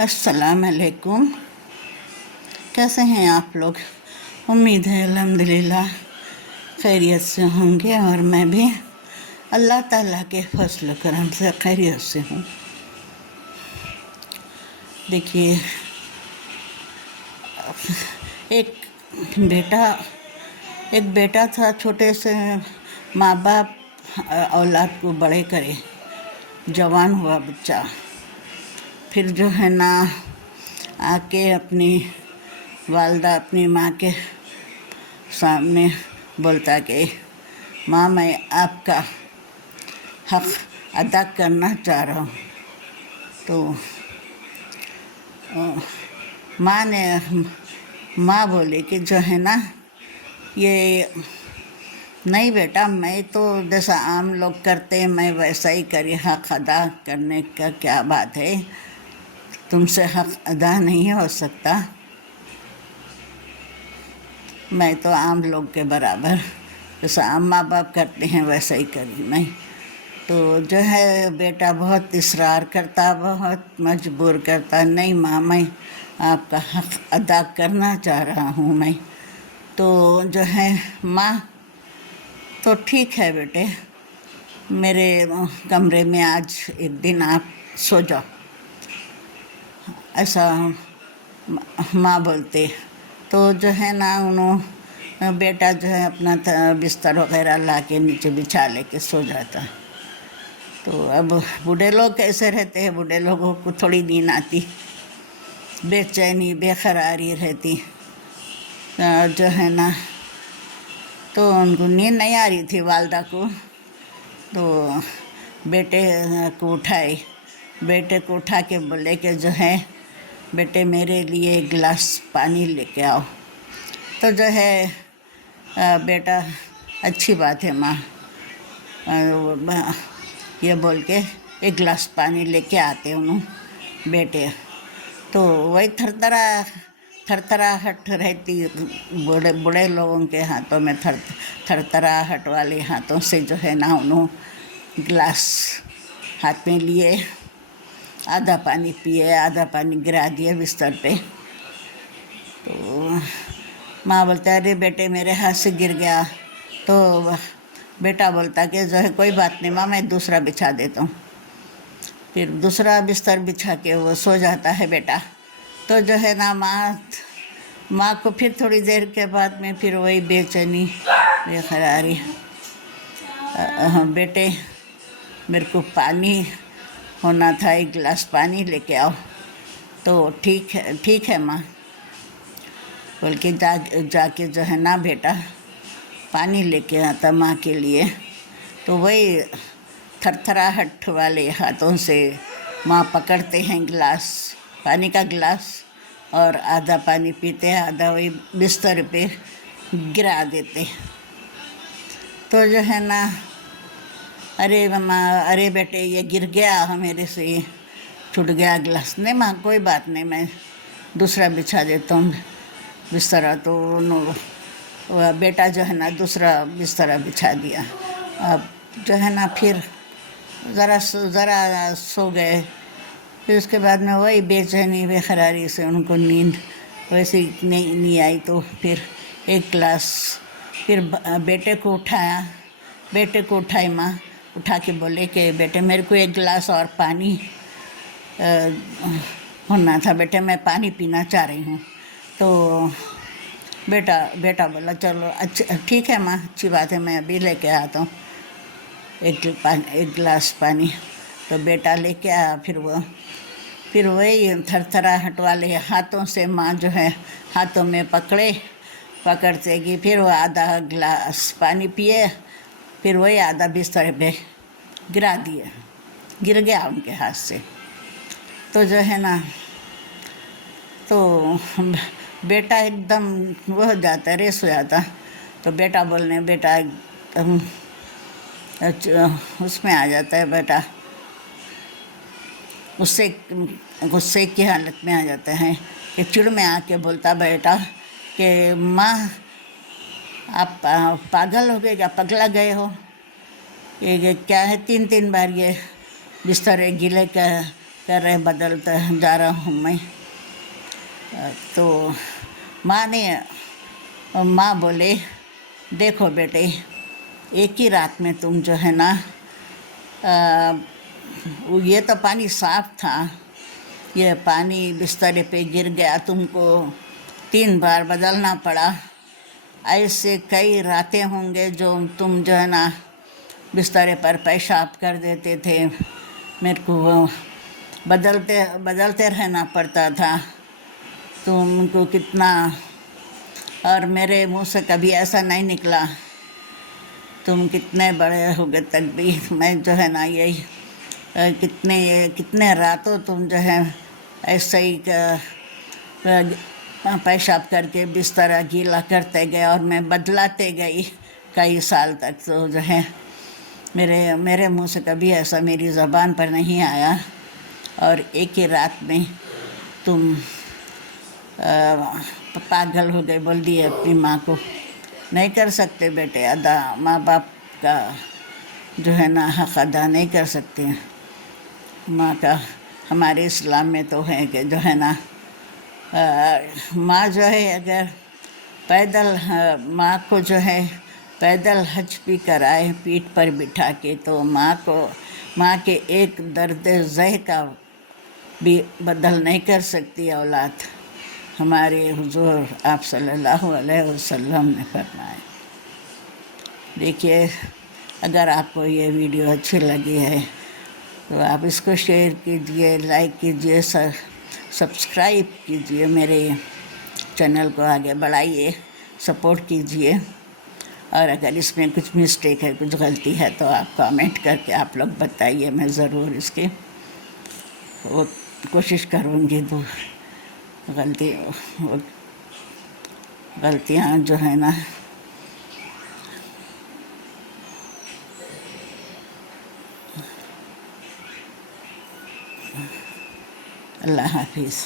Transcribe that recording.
अस्सलाम वालेकुम। कैसे हैं आप लोग? उम्मीद है अल्हम्दुलिल्लाह खैरियत से होंगे और मैं भी अल्लाह ताला के फजल करम से खैरियत से हूँ। देखिए, एक बेटा एक बेटा था, छोटे से माँ बाप औलाद को बड़े करे, जवान हुआ बच्चा, फिर जो है ना आके अपनी वालदा अपनी माँ के सामने बोलता कि माँ, मैं आपका हक़ अदा करना चाह रहा हूँ। तो माँ बोली कि जो है ना, ये नहीं बेटा, मैं तो जैसा आम लोग करते हैं मैं वैसा ही करी, हक़ अदा करने का क्या बात है, तुमसे हक़ अदा नहीं हो सकता, मैं तो आम लोग के बराबर जैसा आम माँ बाप करते हैं वैसा ही करी मैं। तो जो है बेटा बहुत इसरार करता, बहुत मजबूर करता, नहीं माँ, मैं आपका हक़ अदा करना चाह रहा हूँ मैं। तो जो है माँ, तो ठीक है बेटे, मेरे कमरे में आज एक दिन आप सो जाओ, ऐसा माँ बोलते। तो जो है ना बेटा जो है अपना बिस्तर वगैरह ला के नीचे बिछा लेके सो जाता। तो अब बूढ़े लोग कैसे रहते हैं, बूढ़े लोगों को थोड़ी नींद आती, बेचैनी बेकरारी रहती, जो है ना। तो उनको नींद नहीं आ रही थी वालदा को, तो बेटे को उठाए, बेटे को उठा के बोले कि जो है बेटे मेरे लिए एक गिलास पानी लेके आओ। तो जो है बेटा, अच्छी बात है माँ, ये बोल के एक गिलास पानी लेके आते उन्होंने बेटे। तो वही थरथराहट रहती, बड़े बड़े लोगों के हाथों में थरथराहट वाले हाथों से जो है ना उन्होंने गिलास हाथ में लिए, आधा पानी पिए, आधा पानी गिरा दिए बिस्तर पे। तो माँ बोलता है, अरे बेटे मेरे हाथ से गिर गया। तो बेटा बोलता कि जो है कोई बात नहीं माँ, मैं दूसरा बिछा देता हूँ। फिर दूसरा बिस्तर बिछा के वो सो जाता है बेटा। तो जो है ना माँ को फिर थोड़ी देर के बाद में फिर वही बेचैनी बेकरारी, बेटे मेरे को पानी होना था, एक गिलास पानी लेके आओ। तो ठीक है माँ बोल के जाके जो है ना बेटा पानी लेके आता माँ के लिए। तो वही थरथराहट वाले हाथों से माँ पकड़ते हैं गिलास, पानी का गिलास, और आधा पानी पीते हैं, आधा वही बिस्तर पे गिरा देते। तो जो है ना, अरे मम्मा, अरे बेटे ये गिर गया मेरे से, छूट गया गिलास। नहीं माँ कोई बात नहीं, मैं दूसरा बिछा देता हूँ बिस्तरा। तो बेटा जो है ना दूसरा बिस्तरा बिछा दिया। अब जो है ना फिर ज़रा सो गए। फिर उसके बाद में वही बेचैनी बेकरारी से उनको नींद वैसे नहीं आई। तो फिर एक गिलास फिर बेटे को उठाई माँ, उठा के बोले कि बेटे मेरे को एक गिलास और पानी होना था, बेटे मैं पानी पीना चाह रही हूँ। तो बेटा बोला चलो अच्छा ठीक है माँ, अच्छी बात है, मैं अभी लेके आता हूँ एक गिलास पानी। तो बेटा लेके आया। फिर वही थरथराहट वाले हाथों से माँ जो है हाथों में पकड़ते कि फिर वो आधा गिलास पानी पिए, फिर वही आधा बिस्तर पे गिरा दिए, गिर गया उनके हाथ से। तो जो है ना, तो बेटा एकदम वो हो जाता, रेस हो जाता। तो बेटा एकदम उसमें आ जाता है बेटा, गुस्से की हालत में आ जाता है कि चिढ़ में आके बोलता बेटा कि माँ आप पागल हो गए क्या, पगला गए हो, ये क्या है, 3 बार ये बिस्तर गीले कर रहे, बदलता जा रहा हूँ मैं। तो माँ बोले, देखो बेटे, एक ही रात में तुम जो है ना, ये तो पानी साफ था, ये पानी बिस्तर पे गिर गया, तुमको 3 बार बदलना पड़ा। ऐसे कई रातें होंगे जो तुम जो है ना बिस्तर पर पेशाब कर देते थे, मेरे को वो बदलते बदलते रहना पड़ता था। तुमको कितना, और मेरे मुंह से कभी ऐसा नहीं निकला, तुम कितने बड़े हो गए तक भी मैं जो है ना यही कितने कितने रातों तुम जो है ऐसे ही पेशाब करके बिस्तर गीला करते गए और मैं बदलाते गई कई साल तक। तो जो है मेरे मुंह से कभी ऐसा मेरी ज़बान पर नहीं आया, और एक ही रात में तुम पागल हो गए, बोल दिए अपनी माँ को। नहीं कर सकते बेटे अदा, माँ बाप का जो है ना हक़ अदा नहीं कर सकते। माँ का हमारे इस्लाम में तो है कि जो है ना माँ जो है अगर पैदल, माँ को जो है पैदल हज भी कराए पीठ पर बिठा के, तो माँ के एक दर्द ज़ह का भी बदल नहीं कर सकती औलाद। हमारे हुजूर आप सल्लल्लाहु अलैहि वसल्लम ने फरमाया। देखिए, अगर आपको ये वीडियो अच्छी लगी है तो आप इसको शेयर कीजिए, लाइक कीजिए, सब्सक्राइब कीजिए, मेरे चैनल को आगे बढ़ाइए, सपोर्ट कीजिए। और अगर इसमें कुछ मिस्टेक है, कुछ गलती है, तो आप कमेंट करके आप लोग बताइए, मैं ज़रूर इसकी वो कोशिश करूँगी। तो गलतियाँ जो है ना, अल्लाह हाफिज़।